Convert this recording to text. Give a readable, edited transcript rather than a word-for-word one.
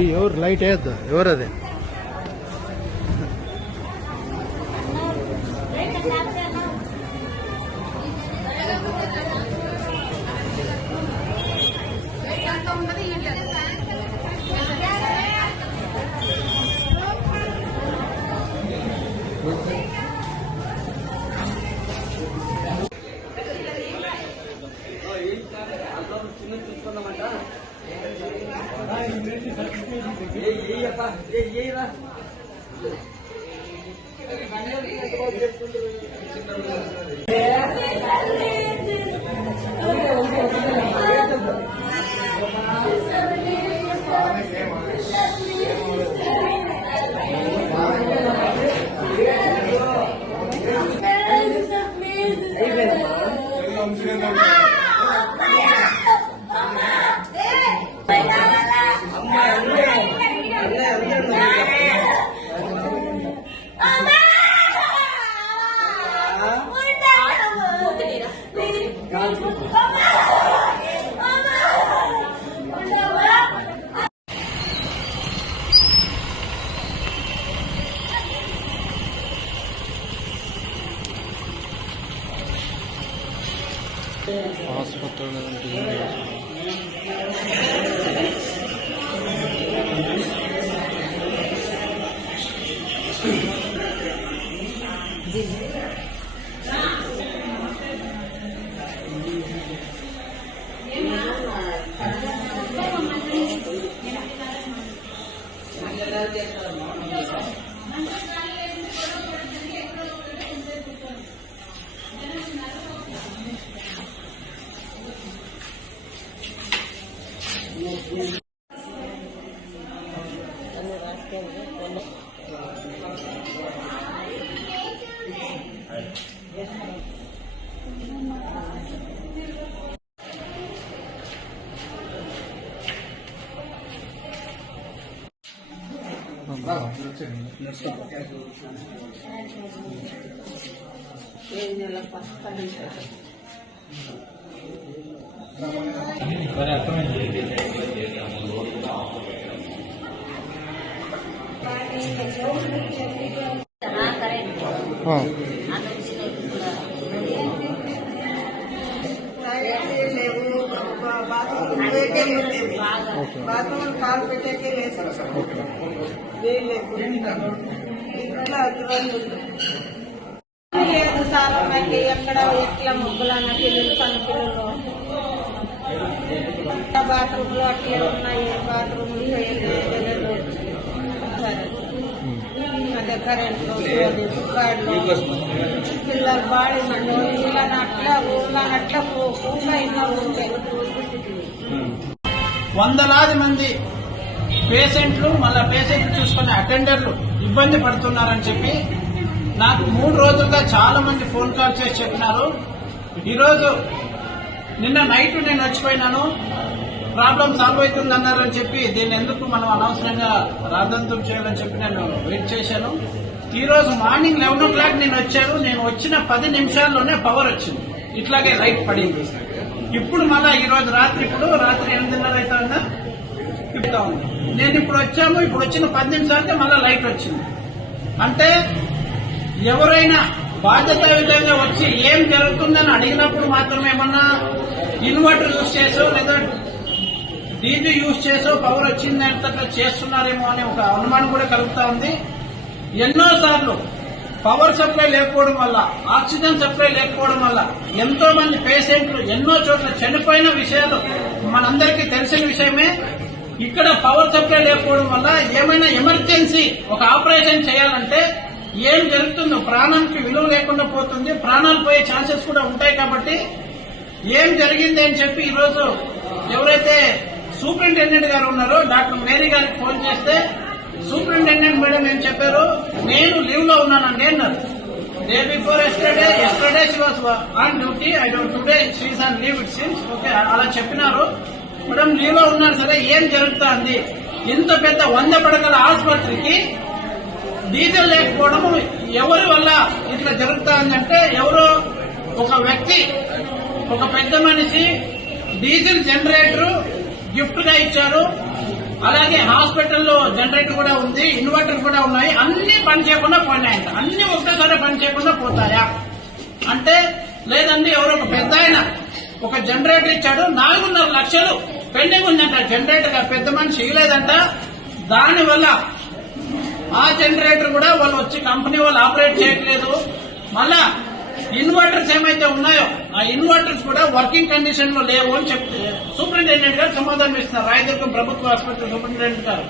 ఎవరు లైట్ వేయద్దు, ఎవరు అదే బాత్రూమ్ కాలు పెట్టేకే లేదు సార్ నాకు ఎక్కడ ఎట్లా ముగ్గులు అన్న పిల్లలు పని పిల్లలు బాత్రూమ్లు అట్లే ఉన్నాయి, బాత్రూమ్లు అదే కరెంట్లు పిల్లలు బాడీ ఊళ్ళని అట్లా కూడా ఇంకా ఉంటాయి. వందలాది మంది పేషెంట్లు మళ్ళా పేషెంట్లు చూసుకునే అటెండర్లు ఇబ్బంది పడుతున్నారని చెప్పి నాకు 3 రోజులుగా చాలా మంది ఫోన్ కాల్ చేసి చెప్పినారు. ఈరోజు నిన్న నైట్ నేను వచ్చిపోయినాను, ప్రాబ్లం సాల్వ్ అవుతుందన్నారని చెప్పి దీన్ని ఎందుకు మనం అనవసరంగా రాద్ధాంతం చేయాలని చెప్పి నేను వెయిట్ చేశాను. ఈ రోజు మార్నింగ్ 11 o'clock నేను వచ్చాను. నేను వచ్చిన 10 నిమిషాల్లోనే పవర్ వచ్చింది, ఇట్లాగే లైట్ పడింది. ఇప్పుడు మళ్ళా ఈ రోజు రాత్రి 8:30 అవుతుందా చెప్తా ఉంది. నేను ఇప్పుడు వచ్చాము, ఇప్పుడు వచ్చిన 10 నిమిషాలకే మళ్ళా లైట్ వచ్చింది. అంటే ఎవరైనా బాధ్యతాయుతంగా వచ్చి ఏం జరుగుతుందని అడిగినప్పుడు మాత్రమే ఏమన్నా ఇన్వర్టర్ యూజ్ చేసో లేదా డీజీ యూజ్ చేసో పవర్ వచ్చింది అంటే చేస్తున్నారేమో అనే ఒక అనుమానం కూడా కలుగుతా ఉంది. ఎన్నోసార్లు పవర్ సప్లై లేకపోవడం వల్ల, ఆక్సిజన్ సప్లై లేకపోవడం వల్ల ఎంతో మంది పేషెంట్లు ఎన్నో చోట్ల చనిపోయిన విషయాలు మనందరికీ తెలిసిన విషయమే. ఇక్కడ పవర్ సప్లై లేకపోవడం వల్ల ఏమైనా ఎమర్జెన్సీ ఒక ఆపరేషన్ చేయాలంటే ఏం జరుగుతుందో, ప్రాణానికి విలువ లేకుండా పోతుంది, ప్రాణాలు పోయే ఛాన్సెస్ కూడా ఉంటాయి. కాబట్టి ఏం జరిగింది అని చెప్పి ఈరోజు ఎవరైతే సూపరింటెండెంట్ గారు ఉన్నారో డాక్టర్ మేరీ గారికి ఫోన్ చేస్తే సూపరింటెండెంట్ మేడం ఏం చెప్పారు, నేను లీవ్ లో ఉన్నానండి అన్నారు. Day before yesterday she was on duty, I don't today she is on leave it seems. Okay, అలా చెప్పినారు. మేడం లీవ్ లో ఉన్నారు, సరే ఏం జరుగుతుంది? ఇంత పెద్ద 100 పడకల ఆసుపత్రికి డీజిల్ లేకపోవడం ఎవరి వల్ల ఇట్లా జరుగుతుందంటే, ఎవరో ఒక వ్యక్తి, ఒక పెద్ద మనిషి డీజిల్ జనరేటర్ గిఫ్ట్ గా ఇచ్చారు. అలాగే హాస్పిటల్లో జనరేటర్ కూడా ఉంది, ఇన్వర్టర్ కూడా ఉన్నాయి, అన్ని పని చేయకుండా పోయినాయంట. అన్ని ఒక్కసారి పని చేయకుండా పోతాయా అంటే లేదండి, ఎవరో ఒక పెద్ద ఆయన ఒక జనరేటర్ ఇచ్చాడు, 4.5 లక్షలు పెండింగ్ ఉందంట జనరేటర్. పెద్ద మనిషి ఇవ్వలేదంట. దానివల్ల ఆ జనరేటర్ కూడా వాళ్ళు వచ్చి కంపెనీ వాళ్ళు ఆపరేట్ చేయట్లేదు. మళ్ళా ఇన్వర్టర్స్ ఏమైతే ఉన్నాయో ఆ ఇన్వర్టర్స్ కూడా వర్కింగ్ కండిషన్ లో లేవు అని చెప్తే సూపరింటెండెంట్ గారు సమాధానం ఇస్తున్నారు. రాయదుర్గం ప్రభుత్వ ఆసుపత్రి సూపరింటెండెంట్ గారు.